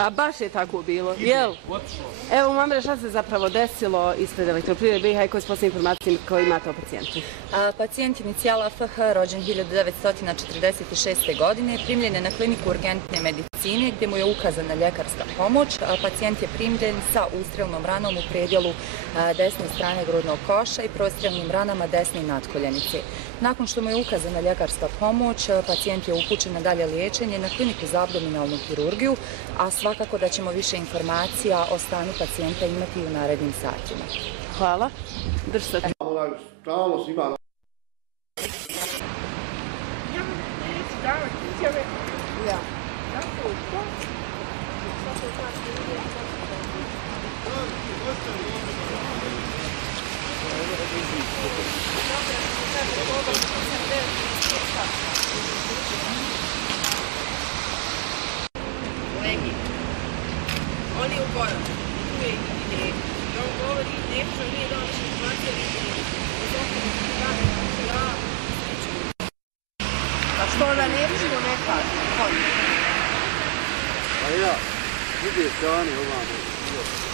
A baš je tako bilo, jel? Evo, Muamere, šta se zapravo desilo ispred Elektroprivrede BiH i koje su posljednje informacije koje imate o pacijentu? Pacijent inicijala FH, rođen 1946. godine, primljen je na kliniku urgentne medicine gdje mu je ukazana ljekarska pomoć. Pacijent je primljen sa ustrelnom ranom u predjelu desne strane grudnog koša i prostrelnim ranama desne natkoljenice. Nakon što mu je ukazana ljekarska pomoć, pacijent je upućen na dalje liječenje na kliniku za abdominalnu kirurgiju, a svakako da ćemo više informacija o stanju pacijenta imati i u narednim satima. Hvala. Drži se. On je u Boranu, tu je i Neđe. I on govori, Neđe nije dao više informacije, a što ona Neđe ne kaže? Pa ja, vidio se oni ovamo.